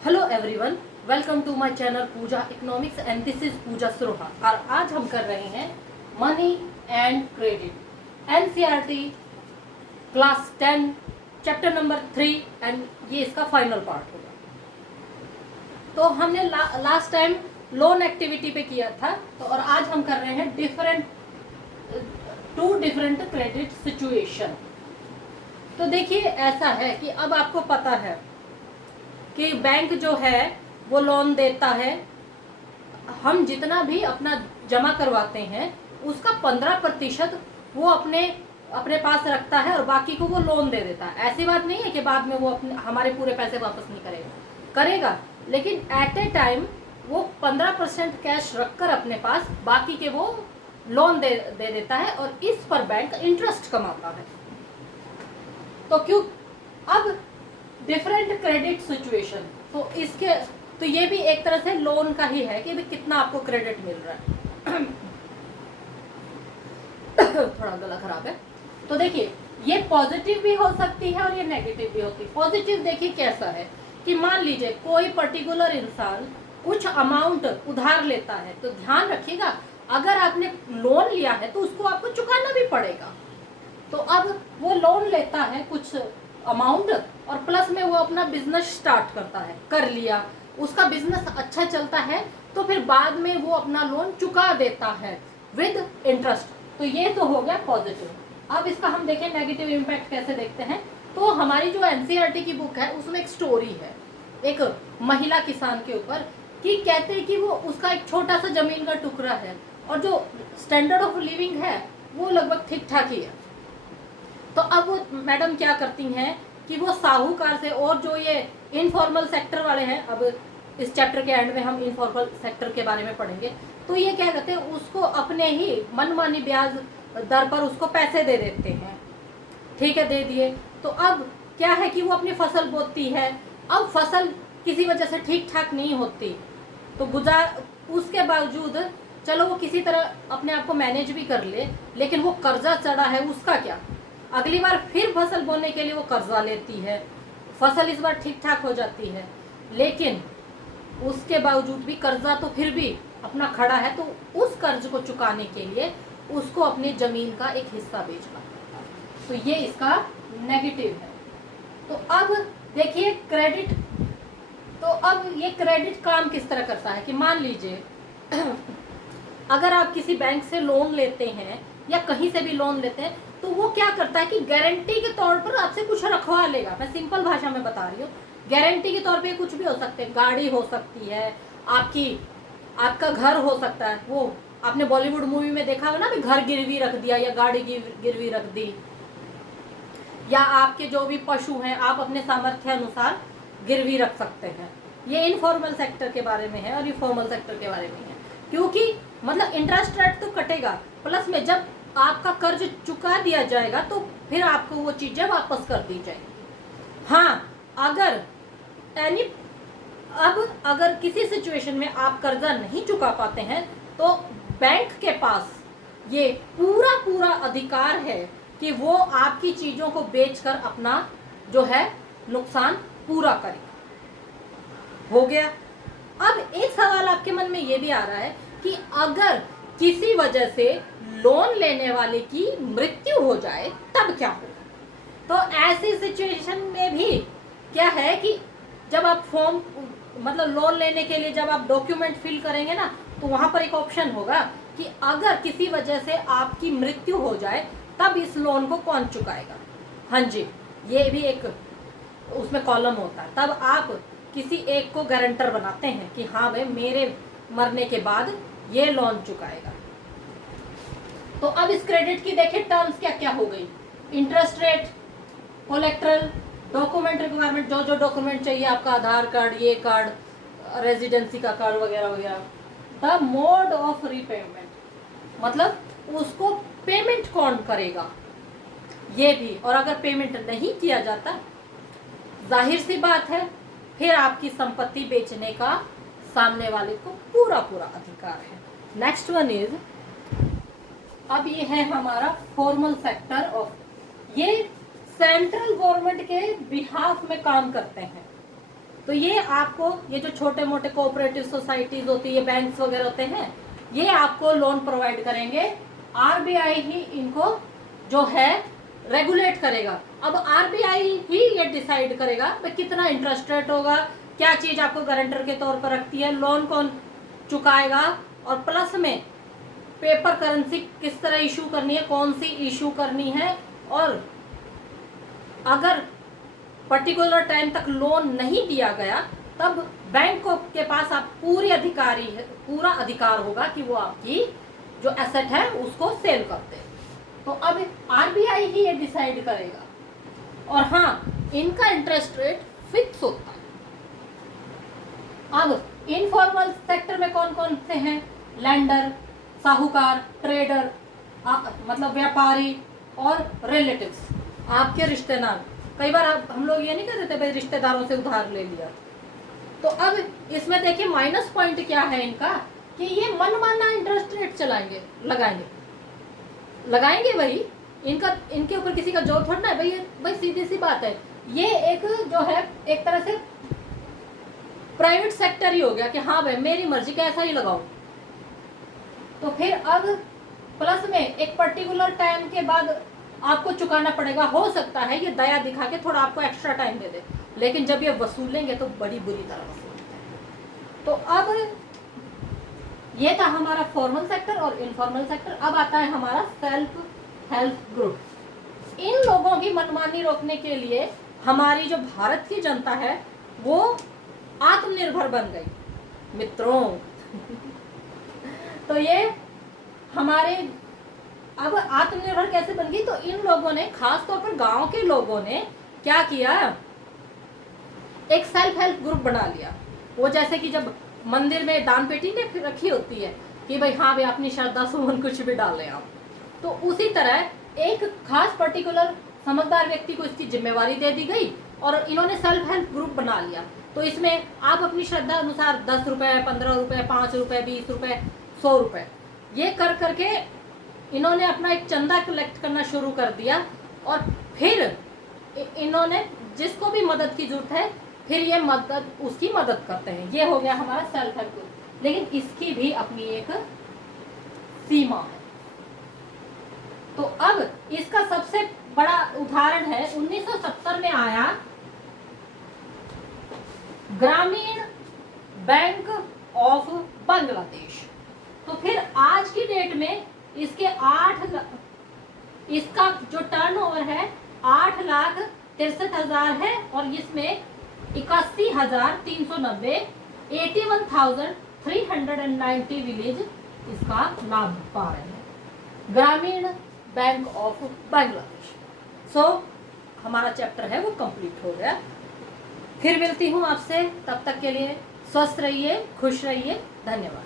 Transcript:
Hello everyone, welcome to my channel Pooja economics and this is Pooja Suroha. और आज हम कर रहे हैं money and credit NCERT class 10 chapter number 3 and ये इसका फाइनल पार्ट होगा। तो हमने लास्ट टाइम लोन एक्टिविटी पे किया था, तो और आज हम कर रहे हैं टू डिफरेंट क्रेडिट सिचुएशन। तो देखिए ऐसा है कि अब आपको पता है कि बैंक जो है वो लोन देता है। हम जितना भी अपना जमा करवाते हैं उसका 15% वो अपने पास रखता है और बाकी को वो लोन दे देता है। ऐसी बात नहीं है कि बाद में वो हमारे पूरे पैसे वापस नहीं करेगा, लेकिन एट ए टाइम वो 15% कैश रखकर अपने पास बाकी के वो लोन दे देता है और इस पर बैंक इंटरेस्ट कमाता है। तो क्यों अब डिफरेंट क्रेडिट सिचुएशन, तो ये भी एक तरह से लोन का ही है कि कितना आपको क्रेडिट मिल रहा है। थोड़ा गला खराब है। तो देखिए ये पॉजिटिव भी हो सकती है और ये नेगेटिव भी होती है। पॉजिटिव देखिए कैसा है कि मान लीजिए कोई पर्टिकुलर इंसान कुछ अमाउंट उधार लेता है, तो ध्यान रखिएगा अगर आपने लोन लिया है तो उसको आपको चुकाना भी पड़ेगा। तो अब वो लोन लेता है कुछ अमाउंट और प्लस में वो अपना बिजनेस स्टार्ट करता है, कर लिया, उसका बिजनेस अच्छा चलता है तो फिर बाद में वो अपना लोन चुका देता है विद इंटरेस्ट। तो ये तो हो गया पॉजिटिव। अब इसका हम देखें नेगेटिव इम्पैक्ट कैसे देखते हैं। तो हमारी जो एनसीईआरटी की बुक है उसमें एक स्टोरी है एक महिला किसान के ऊपर, कि कहते हैं कि वो उसका एक छोटा सा जमीन का टुकड़ा है और जो स्टैंडर्ड ऑफ लिविंग है वो लगभग ठीक ठाक ही है। तो अब वो मैडम क्या करती हैं कि वो साहूकार से, और जो ये इनफॉर्मल सेक्टर वाले हैं, अब इस चैप्टर के एंड में हम इनफॉर्मल सेक्टर के बारे में पढ़ेंगे, तो ये क्या कहते हैं उसको अपने ही मनमानी ब्याज दर पर उसको पैसे दे देते हैं। ठीक है, दे दिए। तो अब क्या है कि वो अपनी फसल बोती है, अब फसल किसी वजह से ठीक ठाक नहीं होती, तो उसके बावजूद चलो वो किसी तरह अपने आप को मैनेज भी कर ले, लेकिन वो कर्जा चढ़ा है, उसका क्या, अगली बार फिर फसल बोने के लिए वो कर्जा लेती है। फसल इस बार ठीक ठाक हो जाती है, लेकिन उसके बावजूद भी कर्जा तो फिर भी अपना खड़ा है, तो उस कर्ज को चुकाने के लिए उसको अपनी जमीन का एक हिस्सा बेचना। तो ये इसका नेगेटिव है। तो अब देखिए क्रेडिट, तो अब ये क्रेडिट काम किस तरह करता है कि मान लीजिए अगर आप किसी बैंक से लोन लेते हैं या कहीं से भी लोन लेते हैं, तो वो क्या करता है कि गारंटी के तौर पर आपसे कुछ रखवा लेगा। मैं सिंपल भाषा में बता रही हूँ, गारंटी के तौर पे कुछ भी हो सकते हैं, गाड़ी हो सकती है, आपका घर हो सकता है। वो आपने बॉलीवुड मूवी में देखा होगा ना, भी घर गिरवी रख दिया या गाड़ी गिरवी रख दी, या आपके जो भी पशु हैं आप अपने सामर्थ्य अनुसार गिरवी रख सकते हैं। ये इनफॉर्मल सेक्टर के बारे में है और ये फॉर्मल सेक्टर के बारे में है, क्योंकि मतलब इंटरेस्ट रेट तो कटेगा, प्लस में जब आपका कर्ज चुका दिया जाएगा तो फिर आपको वो चीजें वापस कर दी जाएंगी। हाँ, अगर किसी सिचुएशन में आप कर्जा नहीं चुका पाते हैं तो बैंक के पास ये पूरा अधिकार है कि वो आपकी चीजों को बेचकर अपना जो है नुकसान पूरा करेगा। हो गया। अब एक सवाल आपके मन में ये भी आ रहा है कि अगर किसी वजह से लोन लेने वाले की मृत्यु हो जाए तब क्या होगा। तो ऐसी सिचुएशन में भी क्या है कि जब आप फॉर्म मतलब लोन लेने के लिए जब आप डॉक्यूमेंट फिल करेंगे ना, तो वहां पर एक ऑप्शन होगा कि अगर किसी वजह से आपकी मृत्यु हो जाए तब इस लोन को कौन चुकाएगा। हाँ जी, ये भी एक उसमें कॉलम होता है। तब आप किसी एक को गारंटर बनाते हैं कि हाँ भाई मेरे मरने के बाद ये लोन चुकाएगा। तो अब इस क्रेडिट की देखिए टर्म्स क्या क्या हो गई। Interest rate, colorectal, document requirement, जो डॉक्यूमेंट चाहिए आपका आधार कार्ड, ये कार्ड, रेजिडेंसी का कार्ड वगैरह वगैरह। द मोड ऑफ रीपेमेंट, मतलब उसको पेमेंट कौन करेगा ये भी, और अगर पेमेंट नहीं किया जाता जाहिर सी बात है फिर आपकी संपत्ति बेचने का सामने वाले को पूरा अधिकार है। नेक्स्ट वन इज, अब ये है हमारा फॉर्मल सेक्टर ऑफ, ये सेंट्रल गवर्नमेंट के बिहाफ में काम करते हैं। तो ये आपको, ये जो छोटे मोटे कोऑपरेटिव सोसाइटीज होती है, बैंक्स वगैरह होते हैं, ये आपको लोन प्रोवाइड करेंगे। आरबीआई ही इनको जो है रेगुलेट करेगा। अब आरबीआई ही ये डिसाइड करेगा कि कितना इंटरेस्ट रेट होगा, क्या चीज आपको गारंटर के तौर पर रखती है, लोन कौन चुकाएगा, और प्लस में पेपर करेंसी किस तरह इशू करनी है, कौन सी इशू करनी है, और अगर पर्टिकुलर टाइम तक लोन नहीं दिया गया तब बैंक के पास आप पूरा अधिकार होगा कि वो आपकी जो एसेट है उसको सेल कर दे। तो अब आरबीआई ही ये डिसाइड करेगा। और हाँ, इनका इंटरेस्ट रेट फिक्स होता है। अब इनफॉर्मल सेक्टर में कौन कौन से हैं? लैंडर, साहूकार, ट्रेडर, मतलब व्यापारी और रिलेटिव्स, आपके रिश्तेदार। कई बार हम लोग ये नहीं कर देते भाई रिश्तेदारों से उधार ले लिया। तो अब इसमें देखिए माइनस पॉइंट क्या है इनका, कि ये मनमाना इंटरेस्ट रेट लगाएंगे भाई। इनके ऊपर किसी का जोर थोड़ा है भाई सीधी सी बात है। ये एक जो है एक तरह से प्राइवेट सेक्टर ही हो गया कि हाँ भाई मेरी मर्जी का ऐसा ही लगाओ। तो फिर अब प्लस में एक पर्टिकुलर टाइम के बाद आपको चुकाना पड़ेगा। हो सकता है ये दया दिखा के थोड़ा आपको एक्स्ट्रा टाइम दे दे, लेकिन जब ये वसूलेंगे तो बड़ी बुरी तरह वसूलते हैं। तो अब ये था हमारा फॉर्मल सेक्टर और इनफॉर्मल सेक्टर। अब आता है हमारा सेल्फ हेल्प ग्रुप। इन लोगों की मनमानी रोकने के लिए हमारी जो भारत की जनता है वो आत्मनिर्भर बन गई मित्रों। तो ये हमारे अब आत्मनिर्भर कैसे बन गई? तो इन लोगों ने, खास तौर पर गांव के लोगों ने क्या किया, एक सेल्फ हेल्प ग्रुप बना लिया। वो जैसे कि जब मंदिर में दान पेटी ने रखी होती है कि भाई हाँ भाई अपनी श्रद्धा सुमन कुछ भी डालें आप, तो उसी तरह एक खास पर्टिकुलर समझदार व्यक्ति को इसकी जिम्मेवारी दे दी गई और इन्होंने सेल्फ हेल्प ग्रुप बना लिया। तो इसमें आप अपनी श्रद्धा अनुसार 10 रुपए, 15 रुपए, 5 रुपए, 20 रुपए, 100 रुपए ये कर करके इन्होंने अपना एक चंदा कलेक्ट करना शुरू कर दिया। और फिर इन्होंने जिसको भी मदद की जरूरत है फिर ये उसकी मदद करते हैं। ये हो गया हमारा सेल्फ हेल्प ग्रुप। लेकिन इसकी भी अपनी एक सीमा है। तो अब इसका सबसे बड़ा उदाहरण है 1970 में आया ग्रामीण बैंक ऑफ बांग्लादेश। तो फिर आज की डेट में इसका जो टर्नओवर है 8,63,000 है और इसमें 81,390 81,390 विलेज इसका लाभ पा रहे हैं। ग्रामीण बैंक ऑफ बांग्लादेश। सो हमारा चैप्टर है वो कंप्लीट हो गया। फिर मिलती हूँ आपसे, तब तक के लिए स्वस्थ रहिए, खुश रहिए, धन्यवाद।